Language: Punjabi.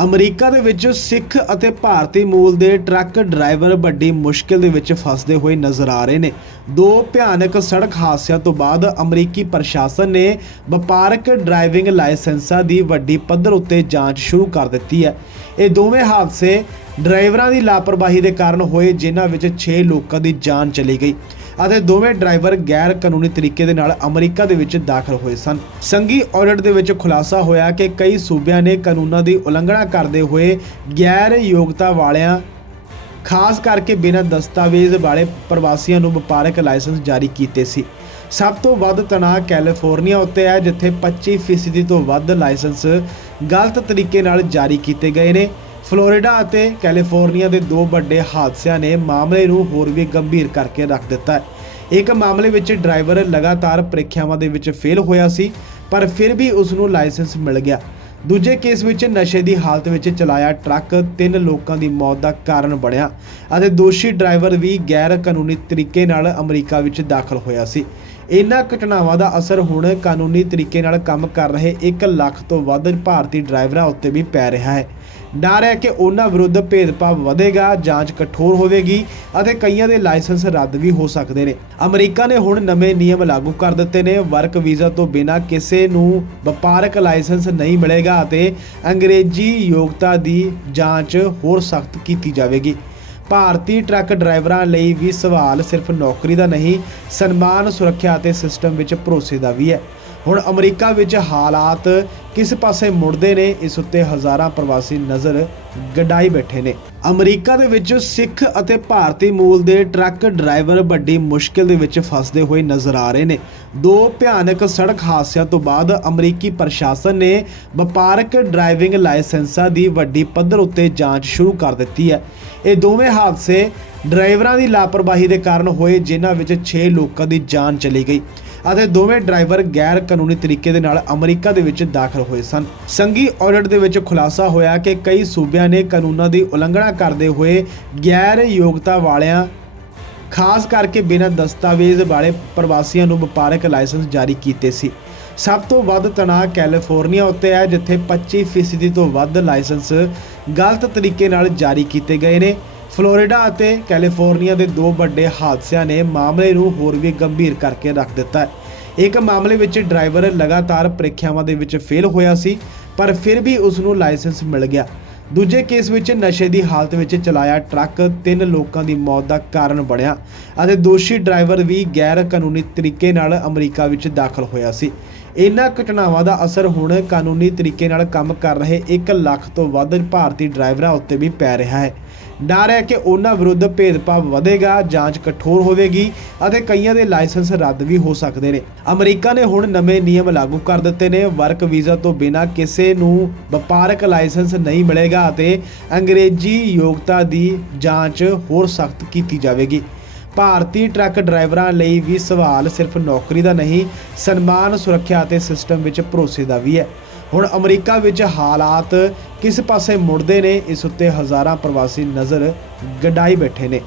ਅਮਰੀਕਾ ਦੇ ਵਿੱਚ ਸਿੱਖ ਅਤੇ ਭਾਰਤੀ ਮੂਲ ਦੇ ਟਰੱਕ ਡਰਾਈਵਰ ਵੱਡੀ ਮੁਸ਼ਕਿਲ ਦੇ ਵਿੱਚ ਫਸਦੇ ਹੋਏ ਨਜ਼ਰ ਆ ਰਹੇ ਨੇ। ਦੋ ਭਿਆਨਕ ਸੜਕ ਹਾਦਸਿਆਂ ਤੋਂ ਬਾਅਦ ਅਮਰੀਕੀ ਪ੍ਰਸ਼ਾਸਨ ਨੇ ਵਪਾਰਕ ਡਰਾਈਵਿੰਗ ਲਾਇਸੈਂਸਾਂ ਦੀ ਵੱਡੀ ਪੱਧਰ ਉੱਤੇ ਜਾਂਚ ਸ਼ੁਰੂ ਕਰ ਦਿੱਤੀ ਹੈ। ਇਹ ਦੋਵੇਂ ਹਾਦਸੇ ਡਰਾਈਵਰਾਂ ਦੀ ਲਾਪਰਵਾਹੀ ਦੇ ਕਾਰਨ ਹੋਏ, ਜਿਨ੍ਹਾਂ ਵਿੱਚ 6 ਲੋਕਾਂ ਦੀ ਜਾਨ ਚਲੀ ਗਈ। ਅਤੇ ਦੋਵੇਂ ਡਰਾਈਵਰ ਗੈਰ ਕਾਨੂੰਨੀ ਤਰੀਕੇ ਦੇ ਨਾਲ ਅਮਰੀਕਾ ਦੇ ਵਿੱਚ ਦਾਖਲ ਹੋਏ ਸਨ। ਸੰਘੀ ਆਡਿਟ ਦੇ ਵਿੱਚ ਖੁਲਾਸਾ ਹੋਇਆ ਕਿ ਕਈ ਸੂਬਿਆਂ ਨੇ ਕਾਨੂੰਨਾਂ ਦੀ ਉਲੰਘਣਾ ਕਰਦੇ ਹੋਏ ਗੈਰ ਯੋਗਤਾ ਵਾਲਿਆਂ, ਖਾਸ ਕਰਕੇ ਬਿਨਾਂ ਦਸਤਾਵੇਜ਼ ਵਾਲੇ ਪ੍ਰਵਾਸੀਆਂ ਨੂੰ ਵਪਾਰਕ ਲਾਇਸੈਂਸ ਜਾਰੀ ਕੀਤੇ ਸੀ। ਸਭ ਤੋਂ ਵੱਧ ਤਣਾਅ ਕੈਲੀਫੋਰਨੀਆ ਉੱਤੇ ਹੈ, ਜਿੱਥੇ 25% ਤੋਂ ਵੱਧ ਲਾਇਸੈਂਸ ਗਲਤ ਤਰੀਕੇ ਨਾਲ ਜਾਰੀ ਕੀਤੇ ਗਏ ਨੇ। ਫਲੋਰੀਡਾ ਅਤੇ ਕੈਲੀਫੋਰਨੀਆ ਦੇ ਦੋ ਵੱਡੇ ਹਾਦਸਿਆਂ ਨੇ ਮਾਮਲੇ ਨੂੰ ਹੋਰ ਵੀ ਗੰਭੀਰ ਕਰਕੇ ਰੱਖ ਦਿੱਤਾ ਹੈ। ਇੱਕ ਮਾਮਲੇ ਵਿੱਚ ਡਰਾਈਵਰ ਲਗਾਤਾਰ ਪ੍ਰੀਖਿਆਵਾਂ ਦੇ ਵਿੱਚ ਫੇਲ ਹੋਇਆ ਸੀ, ਪਰ ਫਿਰ ਵੀ ਉਸ ਨੂੰ ਲਾਇਸੈਂਸ ਮਿਲ ਗਿਆ। ਦੂਜੇ ਕੇਸ ਵਿੱਚ ਨਸ਼ੇ ਦੀ ਹਾਲਤ ਵਿੱਚ ਚਲਾਇਆ ਟਰੱਕ ਤਿੰਨ ਲੋਕਾਂ ਦੀ ਮੌਤ ਦਾ ਕਾਰਨ ਬਣਿਆ ਅਤੇ ਦੋਸ਼ੀ ਡਰਾਈਵਰ ਵੀ ਗੈਰ ਕਾਨੂੰਨੀ ਤਰੀਕੇ ਨਾਲ ਅਮਰੀਕਾ ਵਿੱਚ ਦਾਖਲ ਹੋਇਆ ਸੀ। ਇਹਨਾਂ ਘਟਨਾਵਾਂ ਦਾ ਅਸਰ ਹੁਣ ਕਾਨੂੰਨੀ ਤਰੀਕੇ ਨਾਲ ਕੰਮ ਕਰ ਰਹੇ 1 ਲੱਖ ਤੋਂ ਵੱਧ ਭਾਰਤੀ ਡਰਾਈਵਰਾਂ ਉੱਤੇ ਵੀ ਪੈ ਰਿਹਾ ਹੈ। ਡਰ ਹੈ ਕਿ ਉਹਨਾਂ ਵਿਰੁੱਧ ਭੇਦਭਾਵ ਵਧੇਗਾ, ਜਾਂਚ ਕਠੋਰ ਹੋਵੇਗੀ ਅਤੇ ਕਈਆਂ ਦੇ ਲਾਇਸੈਂਸ ਰੱਦ ਵੀ ਹੋ ਸਕਦੇ ਨੇ। ਅਮਰੀਕਾ ਨੇ ਹੁਣ ਨਵੇਂ ਨਿਯਮ ਲਾਗੂ ਕਰ ਦਿੱਤੇ ਨੇ। ਵਰਕ ਵੀਜ਼ਾ ਤੋਂ ਬਿਨਾਂ ਕਿਸੇ ਨੂੰ ਵਪਾਰਕ ਲਾਇਸੈਂਸ ਨਹੀਂ ਮਿਲੇਗਾ। ਅਤੇ ਅੰਗਰੇਜ਼ੀ ਯੋਗਤਾ ਦੀ ਜਾਂਚ ਹੋਰ ਸਖਤ ਕੀਤੀ ਜਾਵੇਗੀ। ਭਾਰਤੀ ਟਰੱਕ ਡਰਾਈਵਰਾਂ ਲਈ ਵੀ ਸਵਾਲ ਸਿਰਫ ਨੌਕਰੀ ਦਾ ਨਹੀਂ, ਸਨਮਾਨ, ਸੁਰੱਖਿਆ ਅਤੇ ਸਿਸਟਮ ਵਿੱਚ ਭਰੋਸੇ ਦਾ ਵੀ ਹੈ। ਹੁਣ ਅਮਰੀਕਾ ਵਿੱਚ ਹਾਲਾਤ ਕਿਸ ਪਾਸੇ ਮੁੜਦੇ ਨੇ, ਇਸ ਉੱਤੇ ਹਜ਼ਾਰਾਂ ਪ੍ਰਵਾਸੀ ਨਜ਼ਰ ਗਡਾਈ ਬੈਠੇ ਨੇ। ਅਮਰੀਕਾ ਦੇ ਵਿੱਚ ਸਿੱਖ ਅਤੇ ਭਾਰਤੀ ਮੂਲ ਦੇ ਟਰੱਕ ਡਰਾਈਵਰ ਵੱਡੀ ਮੁਸ਼ਕਿਲ ਦੇ ਵਿੱਚ ਫਸਦੇ ਹੋਏ ਨਜ਼ਰ ਆ ਰਹੇ ਨੇ। ਦੋ ਭਿਆਨਕ ਸੜਕ ਹਾਦਸਿਆਂ ਤੋਂ ਬਾਅਦ ਅਮਰੀਕੀ ਪ੍ਰਸ਼ਾਸਨ ਨੇ ਵਪਾਰਕ ਡਰਾਈਵਿੰਗ ਲਾਇਸੈਂਸਾਂ ਦੀ ਵੱਡੀ ਪੱਧਰ ਉੱਤੇ ਜਾਂਚ ਸ਼ੁਰੂ ਕਰ ਦਿੱਤੀ ਹੈ। ਇਹ ਦੋਵੇਂ ਹਾਦਸੇ ਡਰਾਈਵਰਾਂ ਦੀ ਲਾਪਰਵਾਹੀ ਦੇ ਕਾਰਨ ਹੋਏ, ਜਿਨ੍ਹਾਂ ਵਿੱਚ 6 ਲੋਕਾਂ ਦੀ ਜਾਨ ਚਲੀ ਗਈ। ਅਤੇ ਦੋਵੇਂ ਡਰਾਈਵਰ ਗੈਰ ਕਾਨੂੰਨੀ ਤਰੀਕੇ ਦੇ ਨਾਲ ਅਮਰੀਕਾ ਦੇ ਵਿੱਚ ਦਾਖਲ ਹੋਏ ਸਨ। ਸੰਘੀ ਆਡਿਟ ਦੇ ਵਿੱਚ ਖੁਲਾਸਾ ਹੋਇਆ ਕਿ ਕਈ ਸੂਬਿਆਂ ਨੇ ਕਾਨੂੰਨਾਂ ਦੀ ਉਲੰਘਣਾ ਕਰਦੇ ਹੋਏ ਗੈਰ ਯੋਗਤਾ ਵਾਲਿਆਂ, ਖਾਸ ਕਰਕੇ ਬਿਨਾਂ ਦਸਤਾਵੇਜ਼ ਵਾਲੇ ਪ੍ਰਵਾਸੀਆਂ ਨੂੰ ਵਪਾਰਕ ਲਾਇਸੈਂਸ ਜਾਰੀ ਕੀਤੇ ਸੀ। ਸਭ ਤੋਂ ਵੱਧ ਤਣਾਅ ਕੈਲੀਫੋਰਨੀਆ ਉੱਤੇ ਹੈ, ਜਿੱਥੇ 25% ਤੋਂ ਵੱਧ ਲਾਇਸੈਂਸ ਗਲਤ ਤਰੀਕੇ ਨਾਲ ਜਾਰੀ ਕੀਤੇ ਗਏ ਨੇ। ਫਲੋਰੀਡਾ ਅਤੇ ਕੈਲੀਫੋਰਨੀਆ ਦੇ ਦੋ ਵੱਡੇ ਹਾਦਸਿਆਂ ਨੇ ਮਾਮਲੇ ਨੂੰ ਹੋਰ ਵੀ ਗੰਭੀਰ ਕਰਕੇ ਰੱਖ ਦਿੱਤਾ ਹੈ। ਇੱਕ ਮਾਮਲੇ ਵਿੱਚ ਡਰਾਈਵਰ ਲਗਾਤਾਰ ਪ੍ਰੀਖਿਆਵਾਂ ਦੇ ਵਿੱਚ ਫੇਲ ਹੋਇਆ ਸੀ, ਪਰ ਫਿਰ ਵੀ ਉਸ ਨੂੰ ਲਾਇਸੈਂਸ ਮਿਲ ਗਿਆ। ਦੂਜੇ ਕੇਸ ਵਿੱਚ ਨਸ਼ੇ ਦੀ ਹਾਲਤ ਵਿੱਚ ਚਲਾਇਆ ਟਰੱਕ ਤਿੰਨ ਲੋਕਾਂ ਦੀ ਮੌਤ ਦਾ ਕਾਰਨ ਬਣਿਆ ਅਤੇ ਦੋਸ਼ੀ ਡਰਾਈਵਰ ਵੀ ਗੈਰ ਕਾਨੂੰਨੀ ਤਰੀਕੇ ਨਾਲ ਅਮਰੀਕਾ ਵਿੱਚ ਦਾਖਲ ਹੋਇਆ ਸੀ। ਇਹਨਾਂ ਘਟਨਾਵਾਂ ਦਾ ਅਸਰ ਹੁਣ ਕਾਨੂੰਨੀ ਤਰੀਕੇ ਨਾਲ ਕੰਮ ਕਰ ਰਹੇ 1 ਲੱਖ ਤੋਂ ਵੱਧ ਭਾਰਤੀ ਡਰਾਈਵਰਾਂ ਉੱਤੇ ਵੀ ਪੈ ਰਿਹਾ ਹੈ। ਡਰ ਹੈ ਕਿ ਉਹਨਾਂ ਵਿਰੁੱਧ ਭੇਦਭਾਵ ਵਧੇਗਾ, ਜਾਂਚ ਕਠੋਰ ਹੋਵੇਗੀ ਅਤੇ ਕਈਆਂ ਦੇ ਲਾਇਸੈਂਸ ਰੱਦ ਵੀ ਹੋ ਸਕਦੇ ਨੇ। ਅਮਰੀਕਾ ਨੇ ਹੁਣ ਨਵੇਂ ਨਿਯਮ ਲਾਗੂ ਕਰ ਦਿੱਤੇ ਨੇ। ਵਰਕ ਵੀਜ਼ਾ ਤੋਂ ਬਿਨਾਂ ਕਿਸੇ ਨੂੰ ਵਪਾਰਕ ਲਾਇਸੈਂਸ ਨਹੀਂ ਮਿਲੇਗਾ ਅਤੇ ਅੰਗਰੇਜ਼ੀ ਯੋਗਤਾ ਦੀ ਜਾਂਚ ਹੋਰ ਸਖਤ ਕੀਤੀ ਜਾਵੇਗੀ। ਭਾਰਤੀ ਟਰੱਕ ਡਰਾਈਵਰਾਂ ਲਈ ਵੀ ਸਵਾਲ ਸਿਰਫ ਨੌਕਰੀ ਦਾ ਨਹੀਂ, ਸਨਮਾਨ, ਸੁਰੱਖਿਆ ਅਤੇ ਸਿਸਟਮ ਵਿੱਚ ਭਰੋਸੇ ਦਾ ਵੀ ਹੈ। ਹੁਣ ਅਮਰੀਕਾ ਵਿੱਚ ਹਾਲਾਤ ਕਿਸ ਪਾਸੇ ਮੁੜਦੇ ਨੇ, ਇਸ ਉੱਤੇ ਹਜ਼ਾਰਾਂ ਪ੍ਰਵਾਸੀ ਨਜ਼ਰ ਗਡਾਈ ਬੈਠੇ ਨੇ।